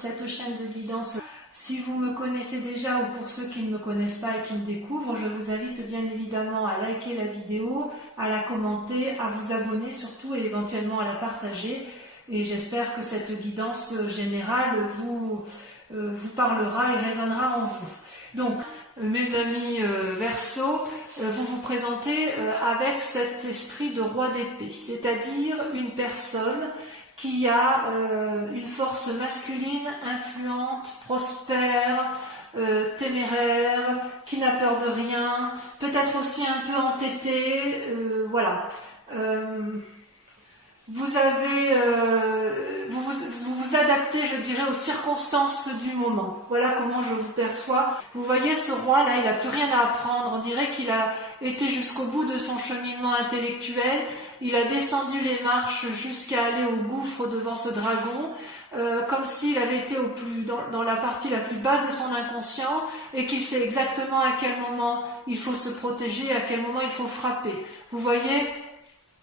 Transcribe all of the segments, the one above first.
cette chaîne de guidance. Si vous me connaissez déjà ou pour ceux qui ne me connaissent pas et qui me découvrent, je vous invite bien évidemment à liker la vidéo, à la commenter, à vous abonner surtout et éventuellement à la partager. Et j'espère que cette guidance générale vous parlera et résonnera en vous. Donc, mes amis Verseau, vous vous présentez avec cet esprit de roi d'épée, c'est-à-dire une personne qui a une force masculine influente, prospère, téméraire, qui n'a peur de rien, peut-être aussi un peu entêtée, voilà. Vous vous adaptez, je dirais, aux circonstances du moment. Voilà comment je vous perçois. Vous voyez, ce roi-là, il n'a plus rien à apprendre. On dirait qu'il a été jusqu'au bout de son cheminement intellectuel. Il a descendu les marches jusqu'à aller au gouffre devant ce dragon, comme s'il avait été dans la partie la plus basse de son inconscient et qu'il sait exactement à quel moment il faut se protéger, à quel moment il faut frapper. Vous voyez,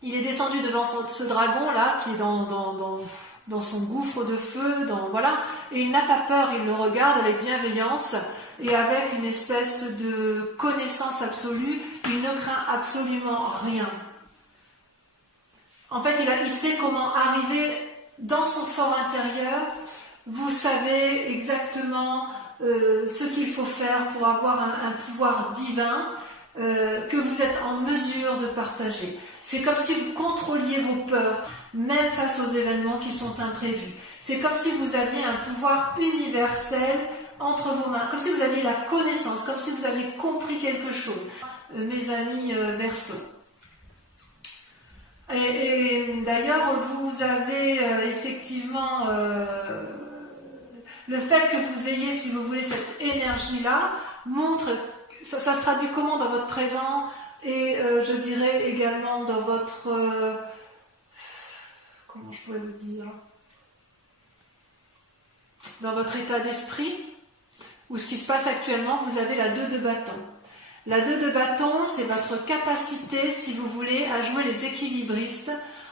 il est descendu devant ce dragon-là, qui est dans son gouffre de feu, voilà, et il n'a pas peur, il le regarde avec bienveillance et avec une espèce de connaissance absolue, il ne craint absolument rien. En fait, il sait comment arriver dans son fort intérieur. Vous savez exactement ce qu'il faut faire pour avoir un pouvoir divin que vous êtes en mesure de partager. C'est comme si vous contrôliez vos peurs, même face aux événements qui sont imprévus. C'est comme si vous aviez un pouvoir universel entre vos mains, comme si vous aviez la connaissance, comme si vous aviez compris quelque chose. Mes amis Verseau. Et d'ailleurs, vous avez effectivement le fait que vous ayez, si vous voulez, cette énergie-là, montre, ça se traduit comment dans votre présent et je dirais également dans votre, comment je pourrais le dire, dans votre état d'esprit, ou ce qui se passe actuellement, vous avez la 2 de bâton. La 2 de bâton, c'est votre capacité, si vous voulez, à jouer les équilibristes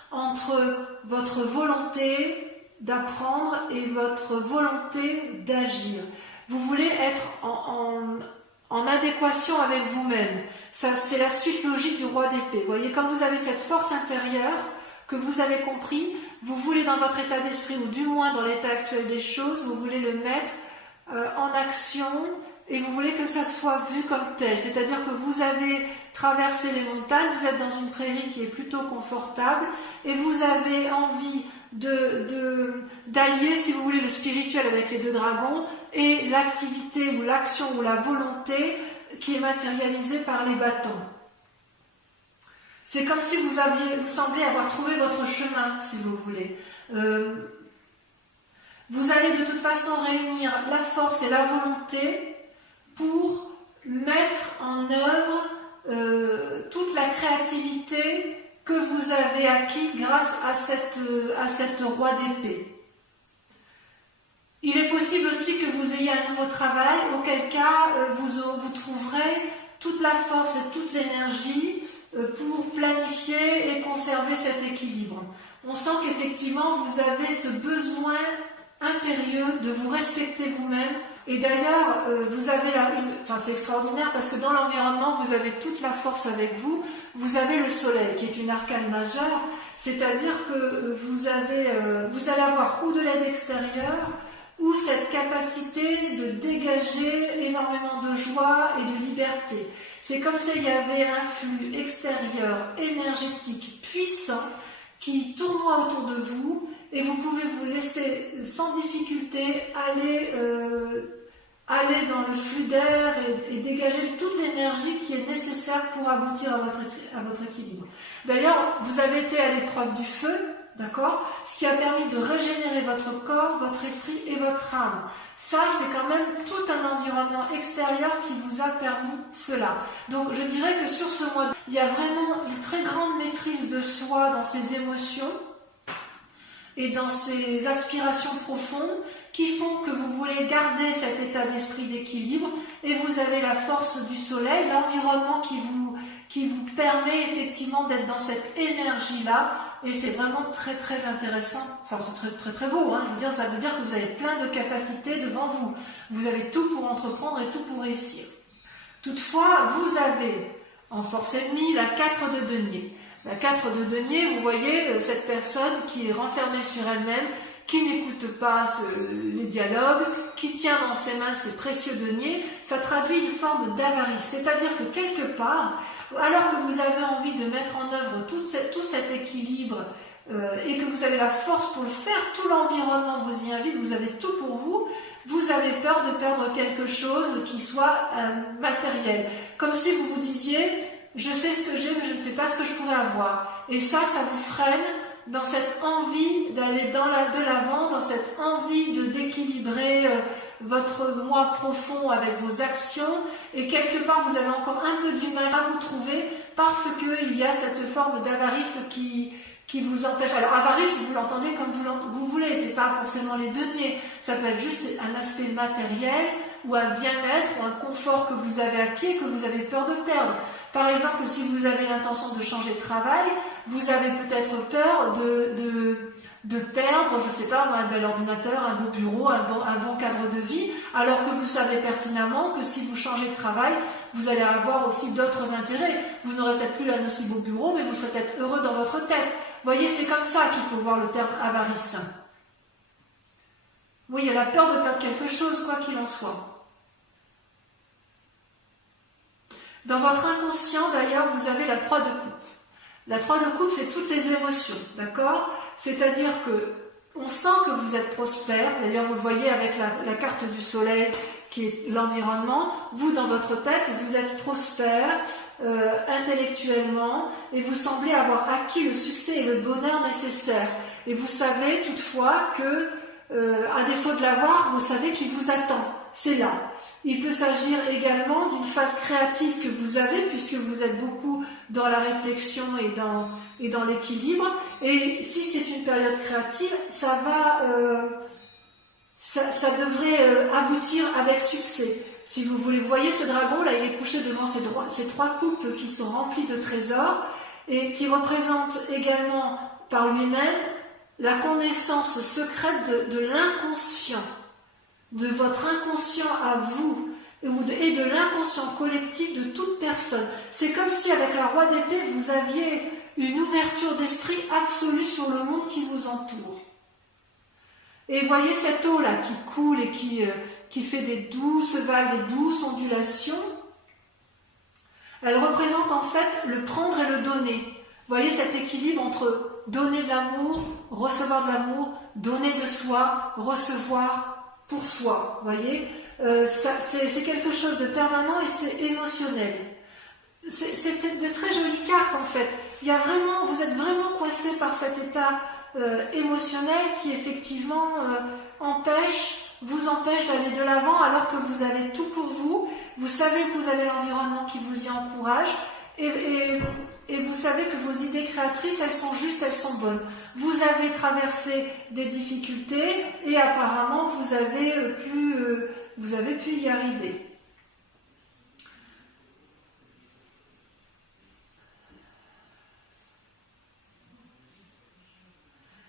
entre votre volonté d'apprendre et votre volonté d'agir. Vous voulez être en adéquation avec vous-même. Ça, c'est la suite logique du roi d'épée. Vous voyez, quand vous avez cette force intérieure que vous avez compris, vous voulez dans votre état d'esprit, ou du moins dans l'état actuel des choses, vous voulez le mettre en action. Et vous voulez que ça soit vu comme tel, c'est-à-dire que vous avez traversé les montagnes, vous êtes dans une prairie qui est plutôt confortable et vous avez envie d'allier, si vous voulez, le spirituel avec les 2 dragons et l'activité ou l'action ou la volonté qui est matérialisée par les bâtons. C'est comme si vous semblez avoir trouvé votre chemin, si vous voulez. Vous allez de toute façon réunir la force et la volonté pour mettre en œuvre toute la créativité que vous avez acquis grâce à cette roi d'épée. Il est possible aussi que vous ayez un nouveau travail, auquel cas vous trouverez toute la force et toute l'énergie pour planifier et conserver cet équilibre. On sent qu'effectivement vous avez ce besoin impérieux de vous respecter vous-même. Et d'ailleurs, vous avez c'est extraordinaire parce que dans l'environnement, vous avez toute la force avec vous. Vous avez le soleil qui est une arcane majeure, c'est-à-dire que vous allez avoir ou de l'aide extérieure ou cette capacité de dégager énormément de joie et de liberté. C'est comme s'il y avait un flux extérieur énergétique puissant qui tournoie autour de vous. Et vous pouvez vous laisser sans difficulté aller dans le flux d'air et dégager toute l'énergie qui est nécessaire pour aboutir à votre équilibre. D'ailleurs, vous avez été à l'épreuve du feu, d'accord, ce qui a permis de régénérer votre corps, votre esprit et votre âme. Ça, c'est quand même tout un environnement extérieur qui vous a permis cela. Donc, je dirais que sur ce mois, il y a vraiment une très grande maîtrise de soi dans ses émotions et dans ces aspirations profondes qui font que vous voulez garder cet état d'esprit d'équilibre et vous avez la force du soleil, l'environnement qui vous permet effectivement d'être dans cette énergie-là et c'est vraiment très très intéressant. Enfin, c'est très très très beau, hein. Je veux dire, ça veut dire que vous avez plein de capacités devant vous. Vous avez tout pour entreprendre et tout pour réussir. Toutefois, vous avez en force ennemie la 4 de denier. La 4 de denier, vous voyez cette personne qui est renfermée sur elle-même, qui n'écoute pas les dialogues, qui tient dans ses mains ses précieux deniers. Ça traduit une forme d'avarice, c'est-à-dire que quelque part, alors que vous avez envie de mettre en œuvre tout cet équilibre et que vous avez la force pour le faire, tout l'environnement vous y invite, vous avez tout pour vous, vous avez peur de perdre quelque chose qui soit matériel. Comme si vous vous disiez, je sais ce que j'ai, mais je ne sais pas ce que je pourrais avoir. Et ça vous freine dans cette envie d'aller de l'avant, dans cette envie d'équilibrer votre moi profond avec vos actions, et quelque part vous avez encore un peu du mal à vous trouver parce qu'il y a cette forme d'avarice qui vous empêche. Alors avarice, vous l'entendez comme vous voulez, c'est pas forcément les deniers, ça peut être juste un aspect matériel ou un bien-être ou un confort que vous avez acquis et que vous avez peur de perdre. Par exemple, si vous avez l'intention de changer de travail, vous avez peut-être peur de perdre, je ne sais pas, un bel ordinateur, un beau bureau, un bon cadre de vie, alors que vous savez pertinemment que si vous changez de travail, vous allez avoir aussi d'autres intérêts. Vous n'aurez peut-être plus un aussi beau bureau, mais vous serez peut-être heureux dans votre tête. Vous voyez, c'est comme ça qu'il faut voir le terme avarice. Oui, il y a la peur de perdre quelque chose, quoi qu'il en soit. Dans votre inconscient, d'ailleurs, vous avez la 3 de coupe. La 3 de coupe, c'est toutes les émotions, d'accord? C'est-à-dire que on sent que vous êtes prospère. D'ailleurs, vous le voyez avec la carte du soleil, qui est l'environnement. Vous, dans votre tête, vous êtes prospère intellectuellement et vous semblez avoir acquis le succès et le bonheur nécessaires. Et vous savez toutefois que, à défaut de l'avoir, vous savez qu'il vous attend. C'est là. Il peut s'agir également d'une phase créative que vous avez, puisque vous êtes beaucoup dans la réflexion et dans l'équilibre. Et si c'est une période créative, ça devrait aboutir avec succès. Si vous voulez, voyez ce dragon, là, il est couché devant ces 3 coupes qui sont remplies de trésors et qui représentent également par lui-même la connaissance secrète de l'inconscient, de votre inconscient à vous et de l'inconscient collectif de toute personne. C'est comme si avec la roi d'épée, vous aviez une ouverture d'esprit absolue sur le monde qui vous entoure. Et voyez cette eau là qui coule et qui fait des douces vagues, des douces ondulations. Elle représente en fait le prendre et le donner. Voyez cet équilibre entre donner de l'amour, recevoir de l'amour, donner de soi, recevoir pour soi. Voyez, c'est quelque chose de permanent et c'est émotionnel. C'est de très jolies cartes en fait. Vous êtes vraiment coincé par cet état émotionnel qui effectivement vous empêche d'aller de l'avant alors que vous avez tout pour vous. Vous savez que vous avez l'environnement qui vous y encourage et vous savez que vos idées créatrices, elles sont justes, elles sont bonnes. Vous avez traversé des difficultés et apparemment vous avez pu y arriver.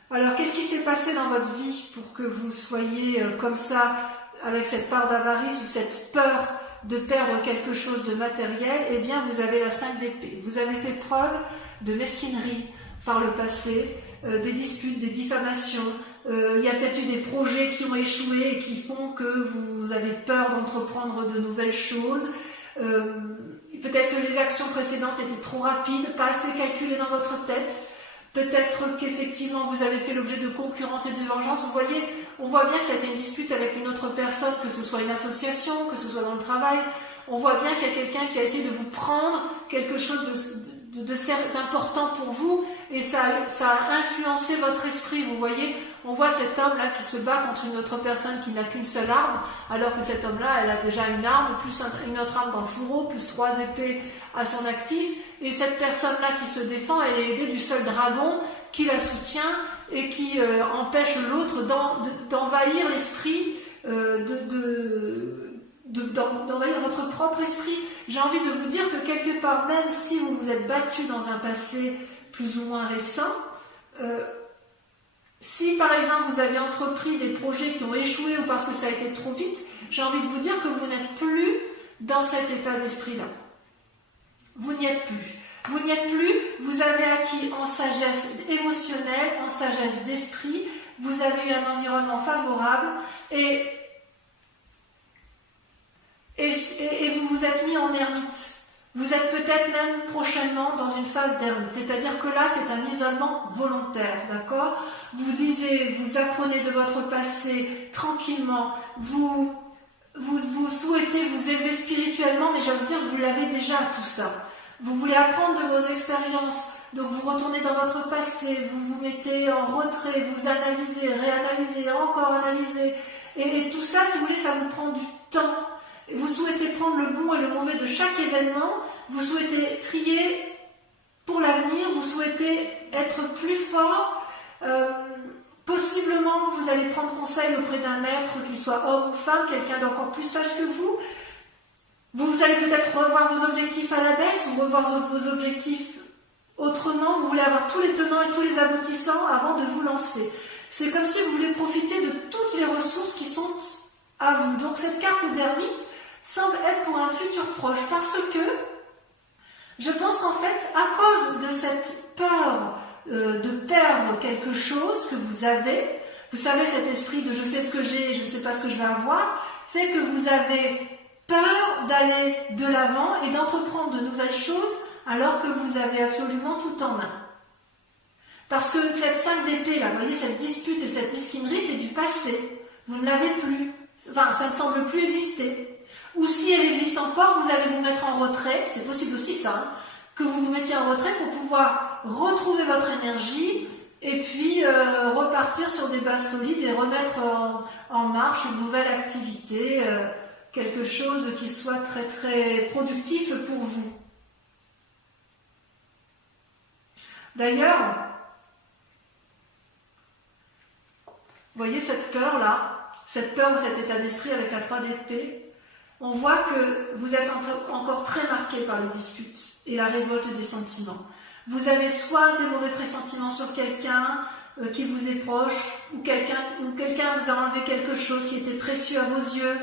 Alors, qu'est-ce qui s'est passé dans votre vie pour que vous soyez comme ça, avec cette part d'avarice ou cette peur de perdre quelque chose de matériel? Eh bien, vous avez la 5 d'épée. Vous avez fait preuve de mesquinerie par le passé, des disputes, des diffamations. Il y a peut-être eu des projets qui ont échoué et qui font que vous avez peur d'entreprendre de nouvelles choses. Peut-être que les actions précédentes étaient trop rapides, pas assez calculées dans votre tête. Peut-être qu'effectivement vous avez fait l'objet de concurrence et de vengeance. Vous voyez, on voit bien que ça a été une dispute avec une autre personne, que ce soit une association, que ce soit dans le travail. On voit bien qu'il y a quelqu'un qui a essayé de vous prendre quelque chose d'important pour vous et ça a influencé votre esprit. Vous voyez, on voit cet homme-là qui se bat contre une autre personne qui n'a qu'une seule arme, alors que cet homme-là, elle a déjà une arme, plus une autre arme dans le fourreau, plus 3 épées à son actif. Et cette personne-là qui se défend, elle est aidée du seul dragon qui la soutient et qui empêche l'autre d'envahir l'esprit, d'envahir votre propre esprit. J'ai envie de vous dire que quelque part, même si vous vous êtes battu dans un passé plus ou moins récent, si par exemple vous avez entrepris des projets qui ont échoué ou parce que ça a été trop vite, j'ai envie de vous dire que vous n'êtes plus dans cet état d'esprit-là. Vous n'y êtes plus. Vous n'y êtes plus, vous avez acquis en sagesse émotionnelle, en sagesse d'esprit, vous avez eu un environnement favorable et vous vous êtes mis en ermite. Vous êtes peut-être même prochainement dans une phase d'ermite, c'est-à-dire que là c'est un isolement volontaire, d'accord? Vous lisez, vous apprenez de votre passé tranquillement, vous souhaitez vous élever spirituellement, mais j'ose dire que vous l'avez déjà tout ça. Vous voulez apprendre de vos expériences, donc vous retournez dans votre passé, vous vous mettez en retrait, vous analysez, réanalysez, encore analysez, et tout ça, si vous voulez, ça vous prend du temps. Vous souhaitez prendre le bon et le mauvais de chaque événement, vous souhaitez trier pour l'avenir, vous souhaitez être plus fort, possiblement vous allez prendre conseil auprès d'un maître, qu'il soit homme ou femme, quelqu'un d'encore plus sage que vous. Vous allez peut-être revoir vos objectifs à la baisse ou revoir vos objectifs autrement. Vous voulez avoir tous les tenants et tous les aboutissants avant de vous lancer. C'est comme si vous voulez profiter de toutes les ressources qui sont à vous. Donc cette carte d'ermite semble être pour un futur proche parce que je pense qu'en fait, à cause de cette peur de perdre quelque chose que vous avez, vous savez, cet esprit de je sais ce que j'ai et je ne sais pas ce que je vais avoir, fait que vous avez peur d'aller de l'avant et d'entreprendre de nouvelles choses alors que vous avez absolument tout en main. Parce que cette 5 d'épée, là, vous voyez, cette dispute et cette mesquinerie, c'est du passé. Vous ne l'avez plus. Enfin, ça ne semble plus exister. Ou si elle existe encore, vous allez vous mettre en retrait, c'est possible aussi ça, hein, que vous vous mettiez en retrait pour pouvoir retrouver votre énergie et puis repartir sur des bases solides et remettre en marche une nouvelle activité, quelque chose qui soit très très productif pour vous. D'ailleurs, vous voyez cette peur-là, cette peur ou cet état d'esprit avec la 3 d'épée, on voit que vous êtes encore très marqué par les disputes et la révolte des sentiments. Vous avez soit des mauvais pressentiments sur quelqu'un qui vous est proche, ou quelqu'un vous a enlevé quelque chose qui était précieux à vos yeux.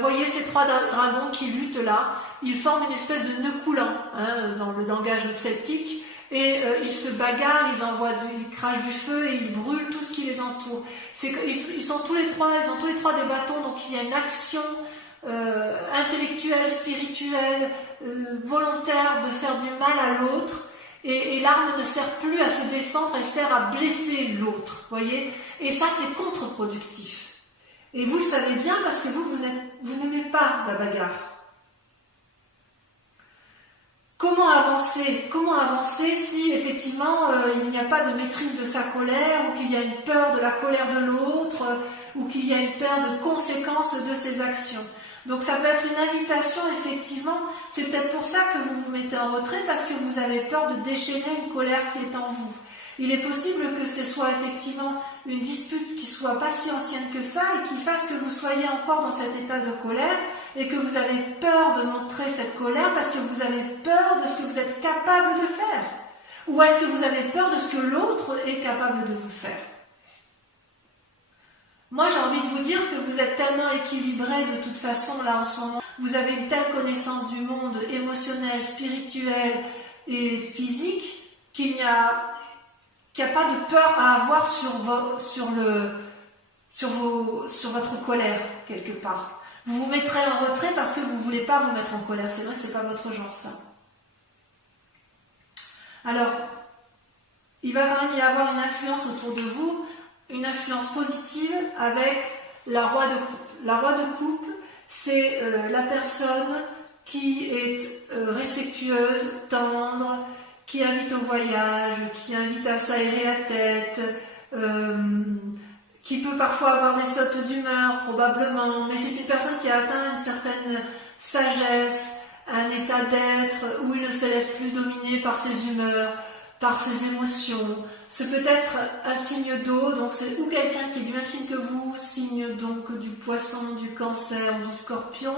Voyez ces 3 dragons qui luttent là, ils forment une espèce de nœud coulant, hein, dans le langage celtique, et ils se bagarrent, ils crachent du feu et ils brûlent tout ce qui les entoure. Ils ont tous les trois des bâtons, donc il y a une action intellectuelle, spirituelle, volontaire de faire du mal à l'autre, et l'arme ne sert plus à se défendre, elle sert à blesser l'autre, voyez, et ça c'est contre-productif. Et vous le savez bien parce que vous n'aimez pas la bagarre. Comment avancer si effectivement il n'y a pas de maîtrise de sa colère, ou qu'il y a une peur de la colère de l'autre, ou qu'il y a une peur de conséquences de ses actions. Donc ça peut être une invitation, effectivement, c'est peut-être pour ça que vous vous mettez en retrait, parce que vous avez peur de déchaîner une colère qui est en vous. Il est possible que ce soit effectivement une dispute qui soit pas si ancienne que ça et qui fasse que vous soyez encore dans cet état de colère et que vous avez peur de montrer cette colère parce que vous avez peur de ce que vous êtes capable de faire. Ou est-ce que vous avez peur de ce que l'autre est capable de vous faire? Moi, j'ai envie de vous dire que vous êtes tellement équilibré de toute façon là en ce moment. Vous avez une telle connaissance du monde émotionnel, spirituel et physique qu'il n'y a pas de peur à avoir sur votre colère quelque part. Vous vous mettrez en retrait parce que vous ne voulez pas vous mettre en colère. C'est vrai que ce n'est pas votre genre, ça. Alors, il va quand même y avoir une influence autour de vous, une influence positive avec la roi de coupe. La roi de coupe, c'est la personne qui est respectueuse, tendre, qui invite au voyage, qui invite à s'aérer la tête, qui peut parfois avoir des sautes d'humeur, probablement, mais c'est une personne qui a atteint une certaine sagesse, un état d'être où il ne se laisse plus dominer par ses humeurs, par ses émotions. C'est peut-être un signe d'eau, donc c'est ou quelqu'un qui est du même signe que vous, signe donc du poisson, du cancer, du scorpion,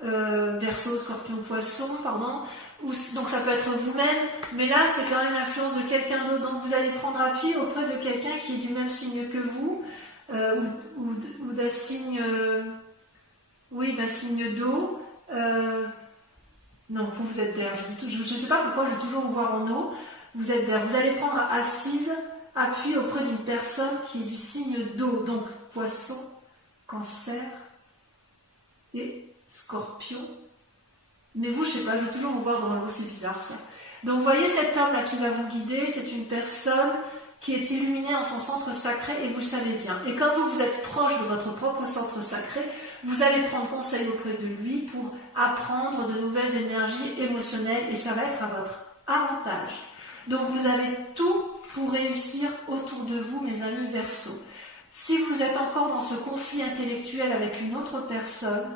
Verseau, scorpion, poisson, pardon, donc ça peut être vous-même, mais là c'est quand même l'influence de quelqu'un d'autre. Donc vous allez prendre appui auprès de quelqu'un qui est du même signe que vous, ou d'un signe, oui, d'un signe d'eau. Non, vous êtes d'air. Je ne sais pas pourquoi je vais toujours vous voir en eau. Vous êtes d'air. Vous allez prendre assise, appui auprès d'une personne qui est du signe d'eau. Donc Poisson, Cancer et Scorpion. Mais vous, je sais pas, je vais toujours vous voir dans l'eau, c'est bizarre ça. Donc vous voyez cet homme là qui va vous guider, c'est une personne qui est illuminée en son centre sacré et vous le savez bien. Et comme vous êtes proche de votre propre centre sacré, vous allez prendre conseil auprès de lui pour apprendre de nouvelles énergies émotionnelles et ça va être à votre avantage. Donc vous avez tout pour réussir autour de vous, mes amis Verseaux. Si vous êtes encore dans ce conflit intellectuel avec une autre personne,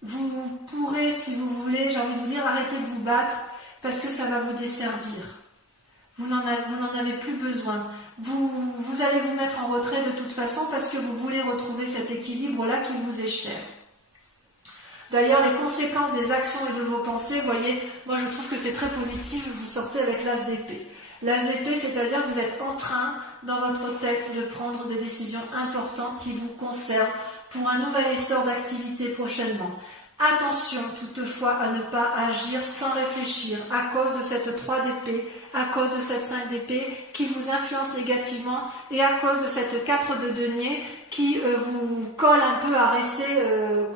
vous pourrez, si vous voulez, j'ai envie de vous dire, arrêter de vous battre parce que ça va vous desservir. Vous n'en avez plus besoin. Vous allez vous mettre en retrait de toute façon parce que vous voulez retrouver cet équilibre-là qui vous est cher. D'ailleurs, les conséquences des actions et de vos pensées, vous voyez, moi je trouve que c'est très positif, vous sortez avec l'as d'épée. L'as d'épée, c'est-à-dire que vous êtes en train, dans votre tête, de prendre des décisions importantes qui vous concernent pour un nouvel essor d'activité prochainement. Attention toutefois à ne pas agir sans réfléchir à cause de cette 3 d'épée, à cause de cette 5 d'épée qui vous influence négativement et à cause de cette 4 de denier qui vous colle un peu à rester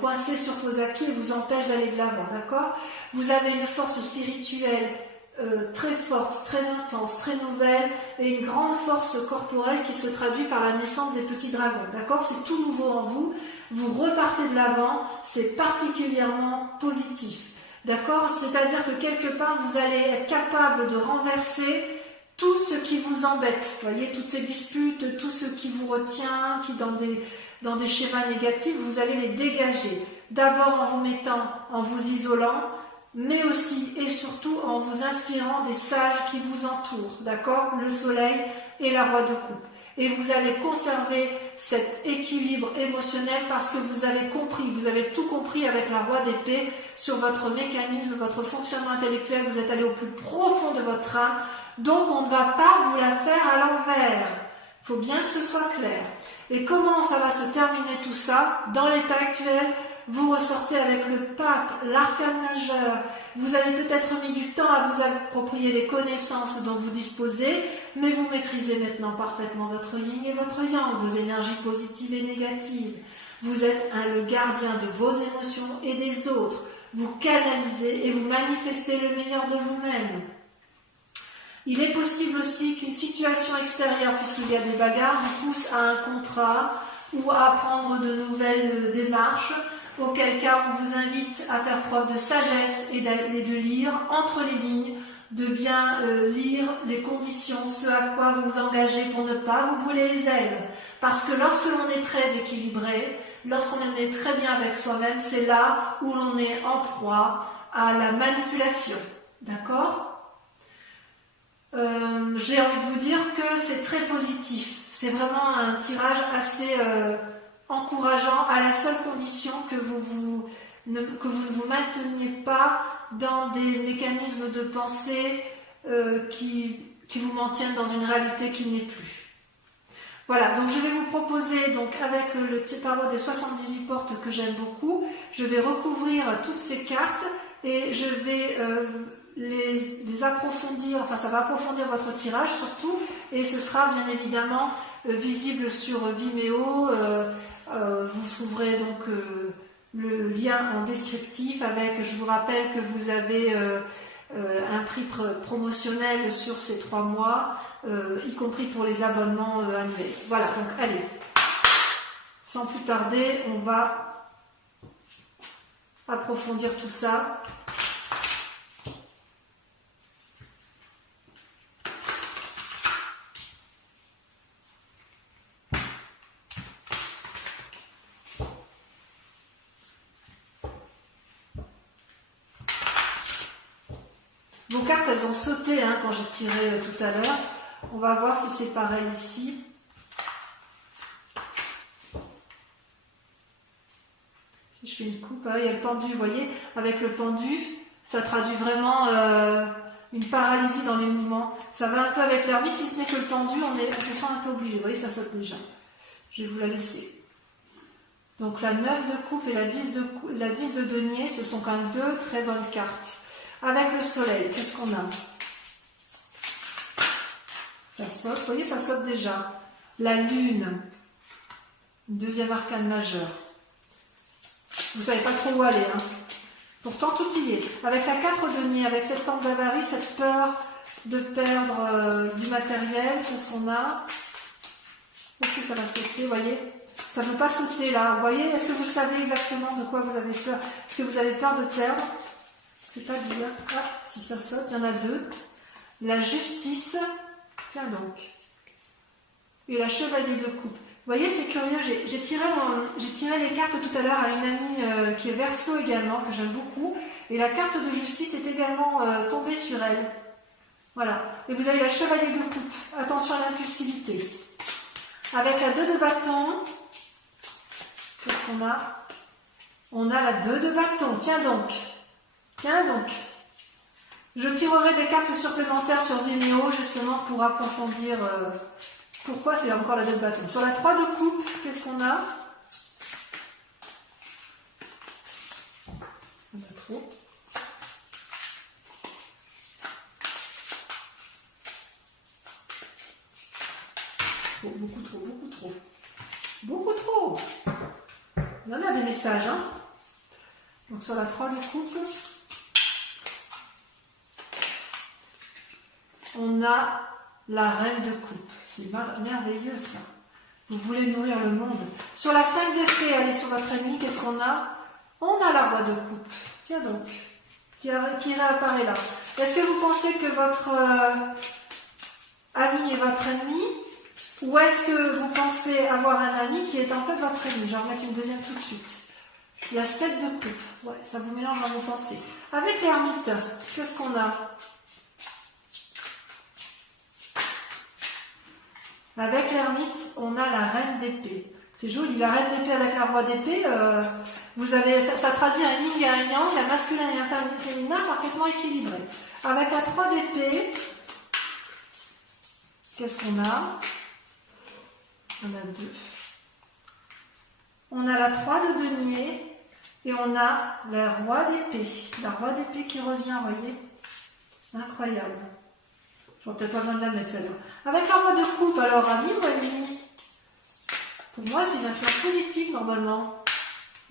coincé sur vos acquis et vous empêche d'aller de l'avant, d'accord? Vous avez une force spirituelle très forte, très intense, très nouvelle et une grande force corporelle qui se traduit par la naissance des petits dragons, d'accord? C'est tout nouveau en vous, vous repartez de l'avant, c'est particulièrement positif, d'accord? C'est-à-dire que quelque part vous allez être capable de renverser tout ce qui vous embête, vous voyez, toutes ces disputes, tout ce qui vous retient, qui dans des schémas négatifs, vous allez les dégager, d'abord en vous mettant, en vous isolant, mais aussi et surtout en vous inspirant des sages qui vous entourent, d'accord? Le soleil et la roi de coupe. Et vous allez conserver cet équilibre émotionnel parce que vous avez compris, vous avez tout compris avec la roi d'épée sur votre mécanisme, votre fonctionnement intellectuel, vous êtes allé au plus profond de votre âme, donc on ne va pas vous la faire à l'envers. Il faut bien que ce soit clair. Et comment ça va se terminer tout ça? Dans l'état actuel, vous ressortez avec le pape, l'arcane majeur, vous avez peut-être mis du temps à vous approprier les connaissances dont vous disposez, mais vous maîtrisez maintenant parfaitement votre yin et votre yang, vos énergies positives et négatives. Vous êtes le gardien de vos émotions et des autres. Vous canalisez et vous manifestez le meilleur de vous-même. Il est possible aussi qu'une situation extérieure, puisqu'il y a des bagarres, vous pousse à un contrat ou à prendre de nouvelles démarches, auquel cas on vous invite à faire preuve de sagesse et de lire entre les lignes, de bien lire les conditions, ce à quoi vous vous engagez pour ne pas vous brûler les ailes. Parce que lorsque l'on est très équilibré, lorsqu'on est très bien avec soi-même, c'est là où l'on est en proie à la manipulation. D'accord ? J'ai envie de vous dire que c'est très positif. C'est vraiment un tirage assez encourageant à la seule condition que vous ne vous mainteniez pas dans des mécanismes de pensée qui vous maintiennent dans une réalité qui n'est plus. Voilà, donc je vais vous proposer, donc avec le tarot des 78 portes que j'aime beaucoup, je vais recouvrir toutes ces cartes et je vais les approfondir, enfin ça va approfondir votre tirage surtout, et ce sera bien évidemment visible sur Vimeo. Vous trouverez donc le lien en descriptif avec, je vous rappelle que vous avez un prix promotionnel sur ces 3 mois, y compris pour les abonnements annuels. Voilà, donc allez, sans plus tarder, on va approfondir tout ça. Vos cartes, elles ont sauté quand j'ai tiré tout à l'heure. On va voir si c'est pareil ici. Si je fais une coupe, il y a le pendu, vous voyez, avec le pendu, ça traduit vraiment une paralysie dans les mouvements. Ça va un peu avec l'ermite, si ce n'est que le pendu, on se sent un peu obligé. Vous voyez, ça saute déjà. Je vais vous la laisser. Donc la 9 de coupe et la 10 de denier, ce sont quand même deux très bonnes cartes. Avec le soleil, qu'est-ce qu'on a? Ça saute, vous voyez, ça saute déjà. La lune, deuxième arcane majeur. Vous ne savez pas trop où aller, hein. Pourtant tout y est. Avec la 4 de denier, avec cette forme d'avarie, cette peur de perdre du matériel, qu'est-ce qu'on a? Est-ce que ça va sauter, vous voyez? Ça ne peut pas sauter là, vous voyez? Est-ce que vous savez exactement de quoi vous avez peur? Est-ce que vous avez peur de perdre? C'est pas dire. Ah, si ça saute, il y en a deux. La justice, tiens donc. Et la chevalier de coupe. Vous voyez, c'est curieux, j'ai tiré les cartes tout à l'heure à une amie qui est Verseau également, que j'aime beaucoup. Et la carte de justice est également tombée sur elle. Voilà. Et vous avez la chevalier de coupe. Attention à l'impulsivité. Avec la 2 de bâton, qu'est-ce qu'on a? On a la 2 de bâton. Tiens donc. Tiens donc. Je tirerai des cartes supplémentaires sur Vimeo justement pour approfondir pourquoi c'est encore la 2 de bâton. Sur la 3 de coupe, qu'est-ce qu'on a? On a trop. Beaucoup trop, beaucoup trop. Beaucoup trop. Il y en a des messages, hein. Donc sur la 3 de coupe, on a la reine de coupe. C'est merveilleux ça. Vous voulez nourrir le monde. Sur la 5 d'épée, allez sur votre ennemi, qu'est-ce qu'on a? On a la roi de coupe. Tiens donc, qui réapparaît là. Est-ce que vous pensez que votre ami est votre ennemi? Ou est-ce que vous pensez avoir un ami qui est en fait votre ennemi? Je vais en remettre une deuxième tout de suite. Il y a 7 de coupe. Ouais, ça vous mélange dans vos pensées. Avec l'ermite, qu'est-ce qu'on a? Avec l'ermite, on a la reine d'épée. C'est joli, la reine d'épée avec la roi d'épée. Vous avez, ça traduit un yin et un yang, un masculin et un féminin parfaitement équilibré. Avec la 3 d'épée, qu'est-ce qu'on a? On a 2. On a la 3 de denier et on a la roi d'épée. La roi d'épée qui revient, vous voyez? Incroyable. J'aurais peut-être pas besoin de la mettre celle-là. Avec la roi de coupe, alors ami ou ennemi? Pour moi, c'est une influence positive normalement.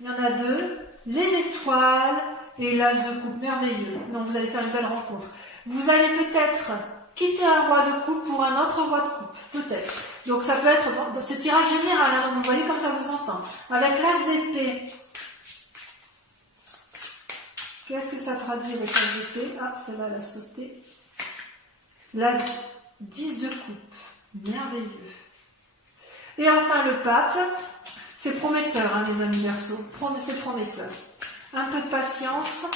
Il y en a 2. Les étoiles et l'as de coupe, merveilleux. Donc vous allez faire une belle rencontre. Vous allez peut-être quitter un roi de coupe pour un autre roi de coupe. Peut-être. Donc ça peut être, c'est tirage général, hein, donc vous voyez comme ça vous entend. Avec l'as d'épée. Qu'est-ce que ça traduit avec l'as d'épée? Ah, celle-là, elle a sauté. La 10 de coupe. Merveilleux. Et enfin le pape. C'est prometteur, hein, les amis Verseau. C'est prometteur. Un peu de patience.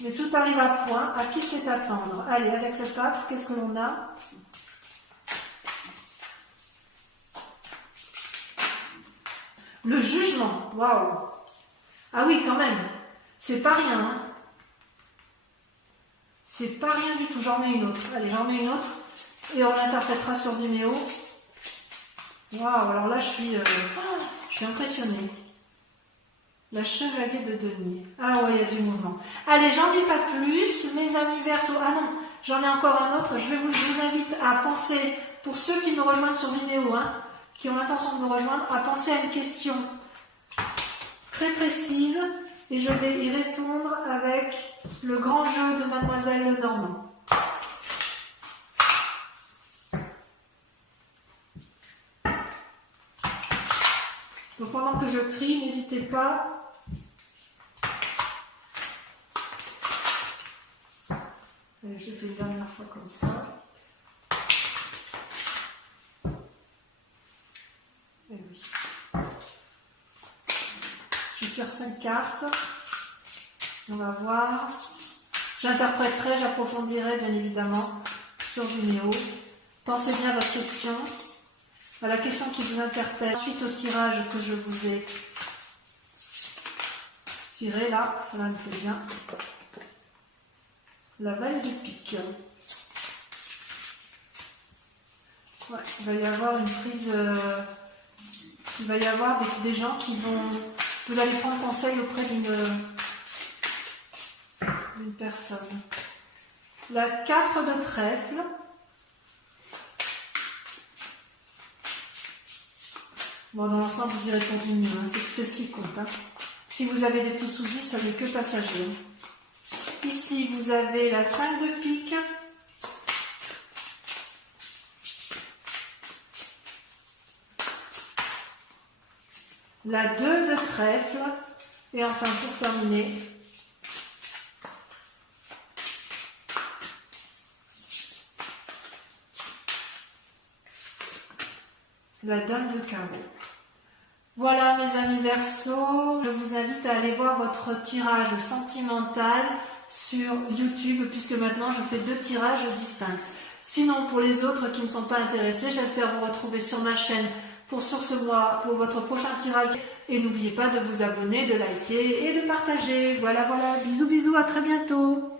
Mais tout arrive à point. À qui c'est attendre? Allez, avec le pape, qu'est-ce que l'on a? Le jugement. Waouh. Ah oui, quand même. C'est pas rien, hein. C'est pas rien du tout. J'en mets une autre. Allez, j'en mets une autre. Et on l'interprétera sur Vimeo. Waouh, alors là, je suis impressionnée. La chevalier de denier. Ah ouais, il y a du mouvement. Allez, j'en dis pas plus, mes amis Verseau. Ah non, j'en ai encore un autre. Je vous invite à penser, pour ceux qui me rejoignent sur Vimeo, hein, qui ont l'intention de me rejoindre, à penser à une question très précise. Et je vais y répondre avec le grand jeu de Mademoiselle Lenormand. Donc pendant que je trie, n'hésitez pas. Allez, je fais une dernière fois comme ça. Et oui. Je tire 5 cartes. On va voir. J'interpréterai, j'approfondirai bien évidemment sur Vimeo. Pensez bien à votre question, à la question qui vous interpelle, suite au tirage que je vous ai tiré là. Cela me fait bien. La Valle de pique. Ouais, il va y avoir une prise... il va y avoir des gens qui vont... Vous allez prendre conseil auprès d'une personne. La 4 de trèfle. Bon, dans l'ensemble, vous y répondez mieux, hein. C'est ce qui compte. Hein. Si vous avez des petits soucis, ça n'est que passager. Ici, vous avez la 5 de pique. La 2 de trèfle. Et enfin, pour terminer, la Dame de carreau. Voilà mes amis Verseau, je vous invite à aller voir votre tirage sentimental sur YouTube puisque maintenant je fais 2 tirages distincts. Sinon pour les autres qui ne sont pas intéressés, j'espère vous retrouver sur ma chaîne pour votre prochain tirage et n'oubliez pas de vous abonner, de liker et de partager. Voilà, bisous, à très bientôt.